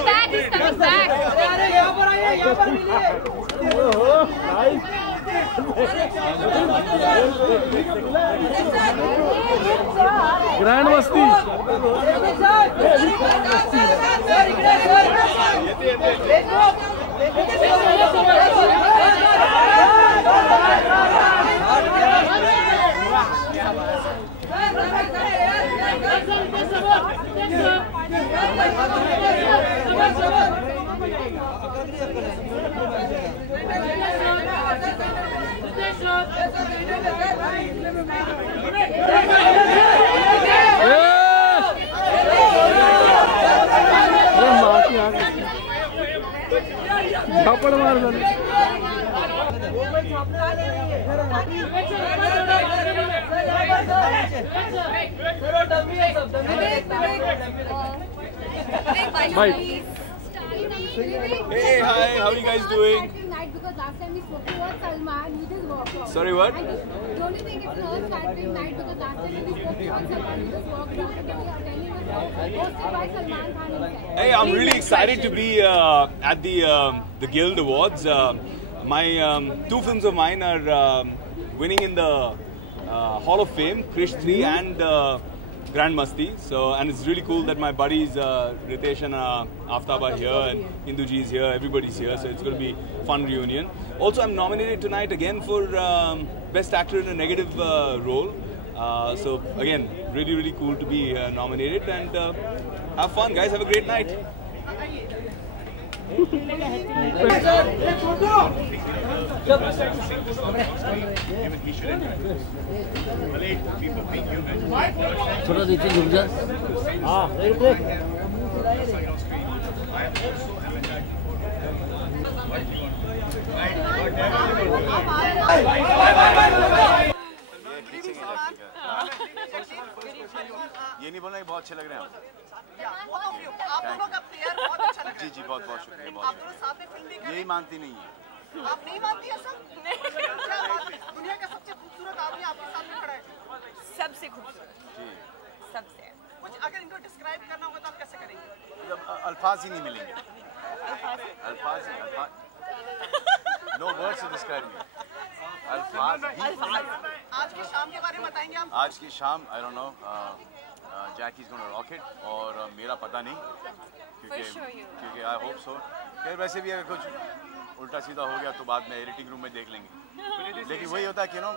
coming back. He's coming back. Grand मस्ती झापड़ मार देने भाई Hey, hi, how are you guys doing? Because last time we spoke to Salman, he just walked off. Sorry, what? Don't you think it's her Saturday night? Because last time we spoke to Salman, he just walked off. Can you tell him hosted by Salman Khan himself? Hey, I'm really excited to be at the Guild Awards. My two films of mine are winning in the Hall of Fame, Krish 3 and Grand Masti. So, and it's really cool that my buddies Ritesh and Aftab are here and Hinduji is here, everybody's here, so it's going to be a fun reunion. Also, I'm nominated tonight again for Best Actor in a Negative Role. So again, really, really cool to be nominated and have fun, guys. Have a great night. थोड़ा नीचे झुक जा हाँ ये नहीं बोलना बहुत अच्छे लग रहे हैं आप लोगों का प्लेयर बहुत अच्छा लग रहा है जी बहुत बहुत शुक्रिया बहुत साथ में फिल्म भी यही मानती नहीं है आप नहीं मानती है सब दुनिया का सबसे खूबसूरत आदमी आपके सामने खड़ा है सबसे खूबसूरत जी सबसे कुछ अगर इनको डिस्क्राइब करना होगा तो आप कैसे करेंगे अल्फाज ही नहीं मिलेंगे अल्फाज no words to describe me अल्फाज आज की शाम के बारे में बताएंगे आप आज की शाम I don't know Jackie's gonna rocket और मेरा पता नहीं क्योंकि आई होप सो फिर वैसे भी अगर कुछ उल्टा सीधा हो गया तो बाद में एडिटिंग रूम में देख लेंगे लेकिन वही होता है कि नो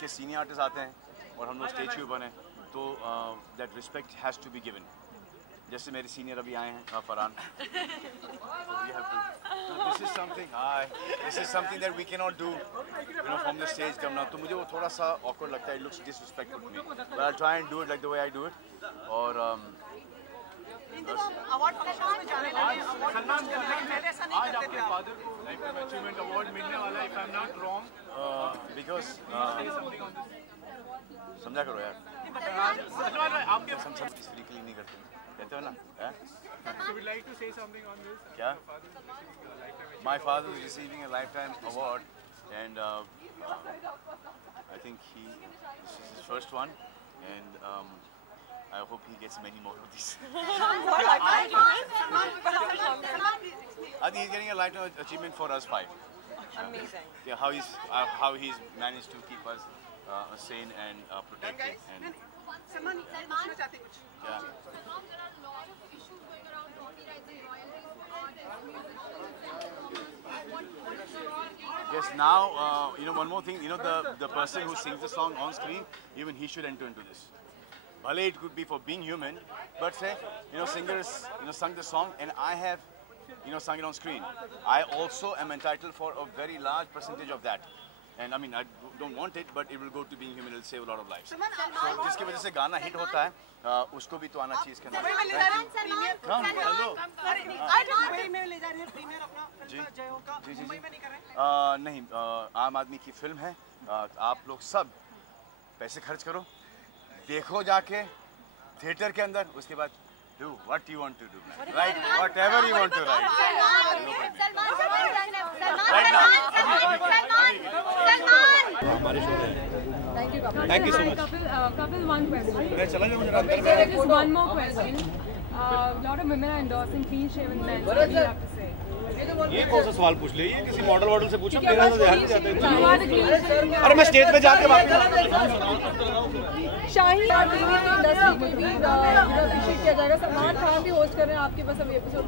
कि सीनियर आर्टिस्ट आते हैं और हम लोग स्टेज पे बने तो that respect has to be given जैसे मेरे सीनियर अभी आए हैं Farhan this is something that we can not do you know from the stage करना तो मुझे वो थोड़ा सा ऑकवर्ड लगता है it looks disrespectful to me but I try and do it like the way I do it और award function में जाने लगे सलमान पहले ऐसा नहीं करते थे फादर को लाइफ टाइम अचीवमेंट अवार्ड मिलने वाला है if I am not wrong because समझा करो यार सलमान आपके हम सब स्ट्रिक्टली नहीं करते कहते हो ना So we'd like to say something on this. क्या? My father is receiving a lifetime award, and I think this is his first one, and I hope he gets many more of these. I think he's getting a lifetime achievement for us 5. Amazing. Yeah, how he's managed to keep us sane and protected. And Salman, पूछना चाहते कुछ? Yeah. Salman, there are a lot of issues going around copyrights and royalties for artists, musicians. Yes, now you know one more thing. You know the person who sings the song on screen, even he should enter into this. Bhale it could be for being human, but say singers sung the song and I have sung it on screen. I also am entitled for a very large percentage of that. And I mean, I don't want it, but it will go to being human. It will save a lot of lives. So, जिसकी वजह से गाना hit होता है, उसको भी तो आना चाहिए इसके अंदर। नहीं, आम आदमी की फिल्म है। आप लोग सब पैसे खर्च करो, देखो जाके थिएटर के अंदर, उसके बाद do what you want to do, write whatever you want to write. हमारे शो में Thank you, Kapil. Thank you so much. Kapil, one question. चला Just one more question. A lot of women are endorsing clean-shaven men. What do you have to say? ये कौन सा सवाल पूछ लिया? ये किसी मॉडल से पूछा? मेरा तो ध्यान नहीं जाता है। अरे मैं स्टेज पे जाके शाही इंडस्ट्री में भी अभिषेक किया जाएगा। सलमान खान भी होस्ट कर रहे हैं आपके पास अभी एपिसोड।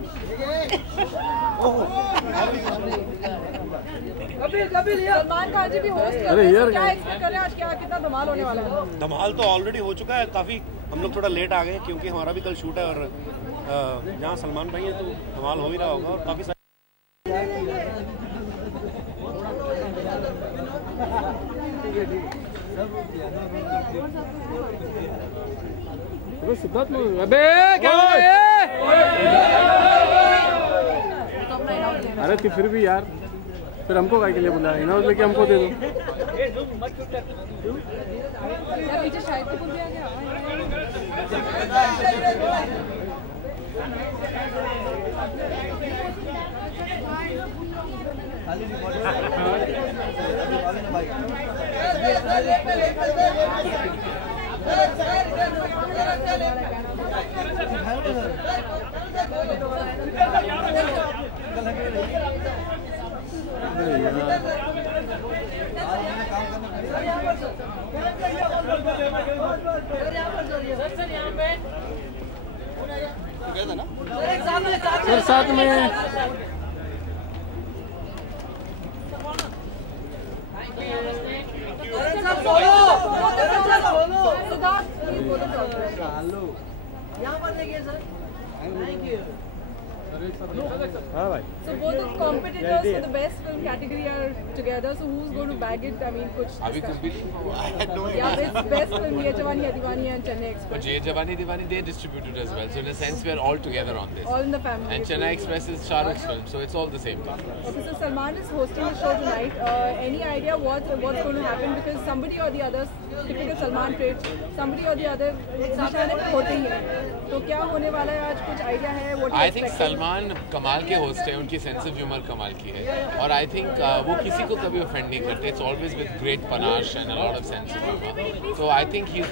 सलमान खान जी भी होस्ट कर रहे हैं। क्या एक्सपेक्ट कर रहे हैं आज? क्या कितना धमाल होने वाला है? धमाल तो ऑलरेडी हो चुका है। काफ़ी हम लोग थोड़ा लेट आ गए क्योंकि हमारा भी कल शूट है और जहाँ सलमान भाई है तो धमाल हो ही रहा होगा और काफ़ी सिद्धार्थ अबे क्या अरे तो फिर भी यार फिर हमको काय के लिए बुलाया इन्होंने लेके हमको दे दो पीछे शायद तो बोल दिया सर साथ में हाँ भाई So both the competitors for the best film category are together. So who's going to bag it? I mean, कुछ Are we competing? I had no idea. Yeah, best film Ye Jawani Hai Diwani and Chennai Express. But Ye Jawani Diwani, they distributed as well. So in a sense, we're all together on this. All in the family. And Chennai Express is Shah Rukh's film, so it's all the same thing. Okay, so Salman is hosting the show tonight. Any idea what's going to happen? Because somebody or the other, typical Salman traits, somebody or the other निशाने पे होते ही हैं. तो क्या होने वाला है आज? कुछ आइडिया है? What do you I think Salman कमाल के होस्ट हैं, उनकी सेंस ऑफ ह्यूमर कमाल की है और आई थिंक वो किसी को कभी ऑफेंड नहीं करते. It's always with great panache and a lot of sense of humour. तो I think he is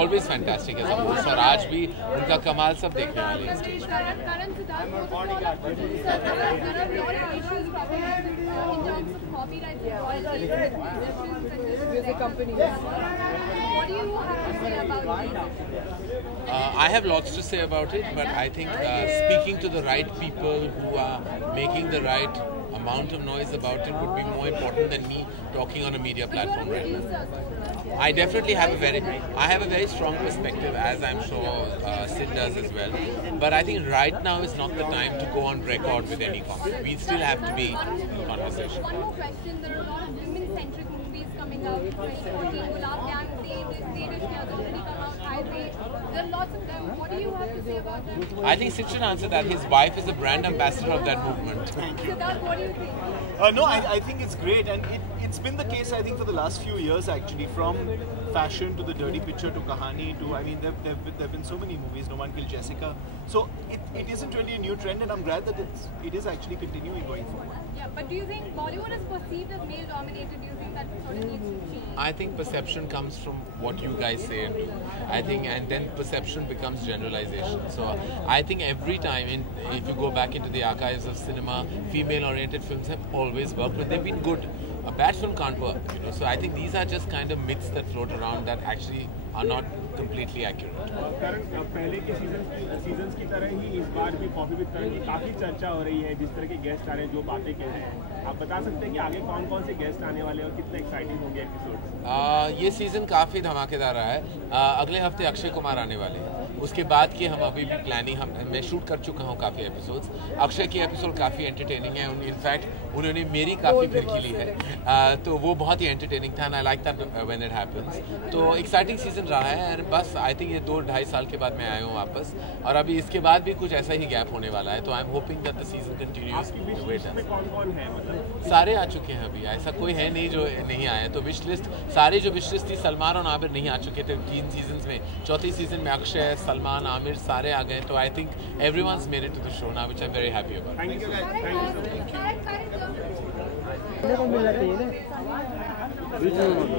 always fantastic as a host और आज भी उनका कमाल सब देखने वाले हैं stage I have lots to say about it, but I think speaking to the right people who are making the right amount of noise about it would be more important than me talking on a media platform right now. I definitely have a very strong perspective, as I'm sure Sid does as well. But I think right now is not the time to go on record with any comment. We still have to be in conversation. One more question. There are a lot of women-centric movies coming out. 2014, Gulab Gang, they have already come out. There are lots of them. What do you have to say about them? I think Sid should answer that. His wife is a brand ambassador of that movement. Siddharth, what do you think? No, I think it's great, and it's been the case, I think, for the last few years actually, from fashion to the dirty picture to Kahani to, I mean, there've been so many movies. No One Killed Jessica. So it isn't really a new trend, and I'm glad that it is actually continuing going forward. Yeah, but do you think Bollywood is perceived as male-dominated? Do you think that sort of needs to change? I think perception comes from what you guys say and do. I think, and then perception becomes generalization. So I think every time, if you go back into the archives of cinema, female-oriented films have always worked, but they've been good. A bad film can't work, you know. So I think these are just kind of myths that float around that actually are not completely accurate. करण पहले के seasons की तरह ही इस बार भी coffee with करण की काफ़ी चर्चा हो रही है. जिस तरह के गेस्ट आ रहे हैं, जो बातें कह रहे हैं, आप बता सकते हैं कि आगे कौन-कौन से गेस्ट आने वाले हैं और कितने एक्साइटिंग होंगे एपिसोड? ये सीज़न काफ़ी धमाकेदार रहा है. अगले हफ्ते अक्षय कुमार आने वाले हैं. उसके बाद की हम अभी भी प्लानिंग मैं शूट कर चुका हूँ काफ़ी एपिसोड्स. अक्षय की एपिसोड काफ़ी एंटरटेनिंग है. इनफैक्ट उन्होंने मेरी काफ़ी फिरकी ली है, तो वो बहुत ही एंटरटेनिंग था. And I like that when it happens. तो एक्साइटिंग सीजन रहा है. एंड बस आई थिंक ये 2-2.5 साल के बाद मैं आया हूँ वापस, और अभी इसके बाद भी कुछ ऐसा ही गैप होने वाला है. तो I am hoping that the season continues. कौन-कौन है मतलब? सारे आ चुके हैं अभी. ऐसा कोई है नहीं जो नहीं आए. तो विश लिस्ट सारे जो विश लिस्ट थी, सलमान और आमिर नहीं आ चुके थे 3 सीजन में. चौथी सीजन में अक्षय, सलमान, आमिर सारे आ गए. तो I think everyone's made it to the show now, which I'm very happy about. Thank you guys. Thank you so much. बीच में मत।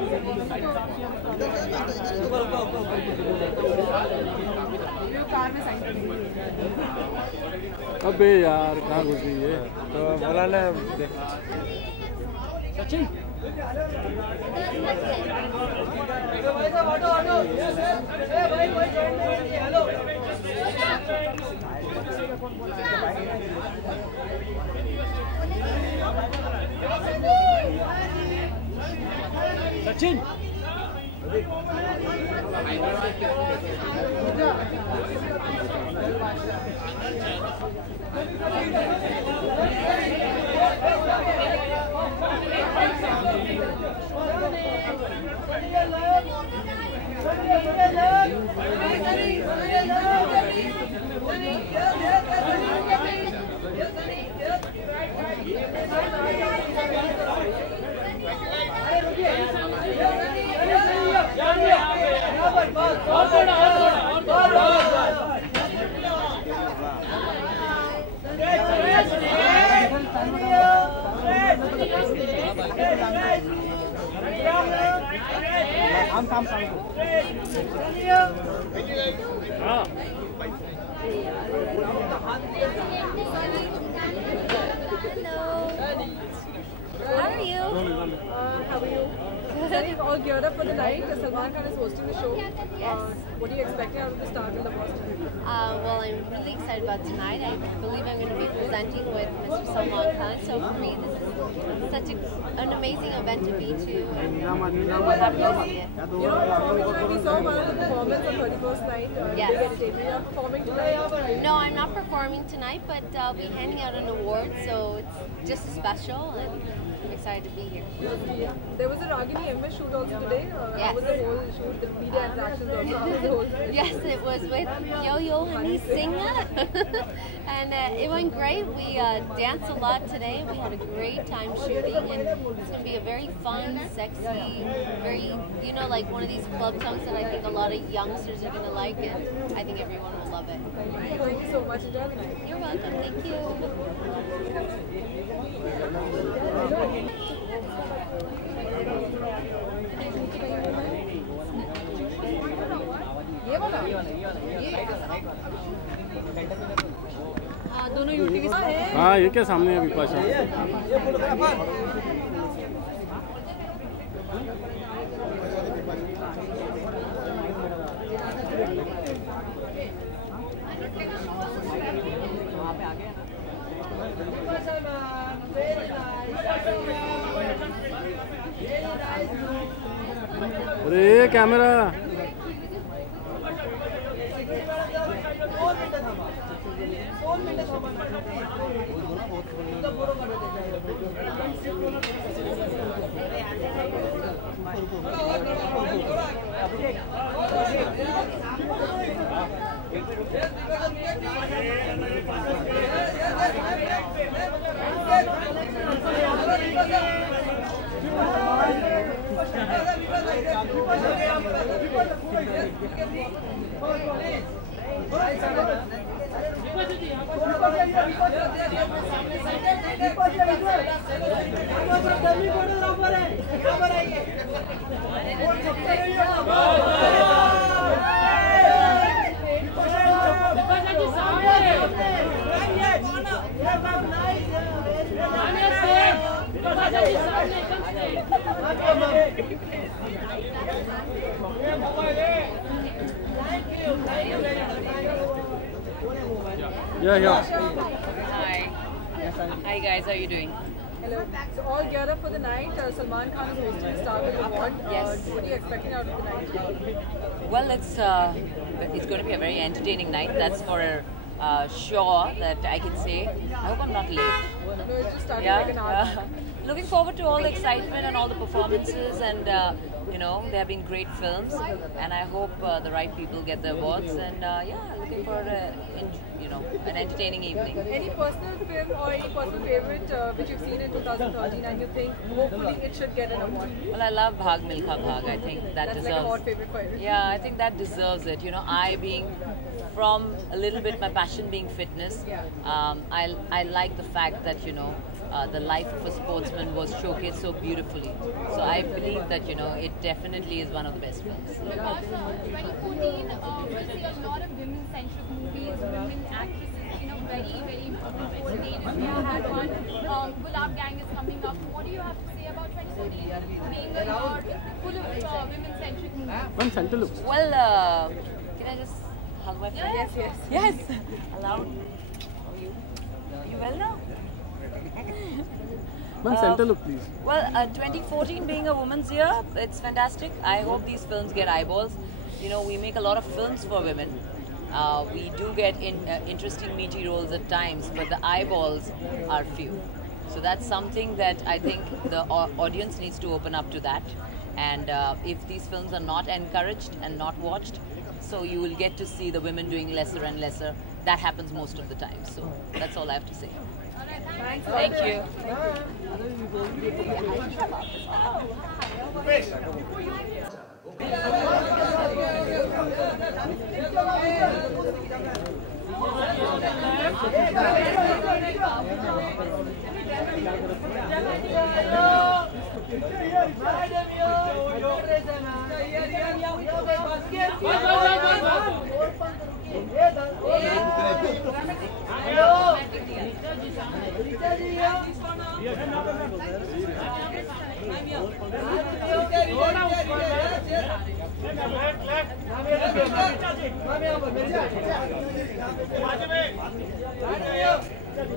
अबे यार कहाँ घुस गई है? तो बोला ना Sachin. Sachin How are you? Sunny, all geared up for the night. Salman Khan is hosting the show. What are you expecting out of the start of the Boston? Well, I'm really excited about tonight. I believe I'm going to be presenting with Mr. Salman Khan. So for me, this is such an amazing event to be to. I'm happy to see it. You know, we saw one of the performance on 31st night. Yes. You are performing tonight? No, I'm not performing tonight, but I'll be handing out an award. So it's just special, and I'm excited to be here. There was a Ragini MS shoot also today. Yes. How was the whole shoot? The media interactions also. How was the whole shoot? Yes, it was with Yo-Yo Honey Singer. And it went great. We danced a lot today. We had a great time shooting, and it's going to be a very fun, sexy, very, you know, like one of these club songs that I think a lot of youngsters are going to like, and I think everyone will love it. Thank you so much. Enjoy the night. You're welcome. Thank you. ये वाला दोनों UTV है। हाँ ये क्या सामने है विपाशा? अरे camera Yeah. Hi guys, how are you doing? Hello. So all geared up for the night. Salman Khan is hosting the Star Wars Award. Yes. What are you expecting out of the night? Well, it's going to be a very entertaining night. That's for sure. That I can say. I hope I'm not late. No, it's just starting like an hour. Looking forward to all the excitement and all the performances, and you know, they have been great films, and I hope the right people get the awards. And yeah, looking forward to an entertaining evening. Any personal film or any personal favorite which you've seen in 2013 and you think hopefully it should get an award? Well, I love Bhag Milkha Bhag. I think that deserves. That's like an award favorite for you. Yeah, I think that deserves it. You know, I being from a little bit, my passion being fitness, I like the fact that, you know, the life of a sportsman was showcased so beautifully. So I believe that, you know, it definitely is one of the best films. 2014 we'll see a lot of women-centric movies, women actresses, you know, very important role. India had one. Gulab Gang is coming up. What do you have to say about 2014 being a year full of women-centric movies? One Centerlooks. Well, can I just hug my friend? Yes. Allowed. You well now? One Centerlook, please. Well, 2014 being a woman's year, it's fantastic. I hope these films get eyeballs. You know, we make a lot of films for women. We do get interesting meaty roles at times, but the eyeballs are few. So that's something that I think the audience needs to open up to that. And if these films are not encouraged and not watched, so you will get to see the women doing lesser and lesser. That happens most of the time. So that's all I have to say. Thank you. left.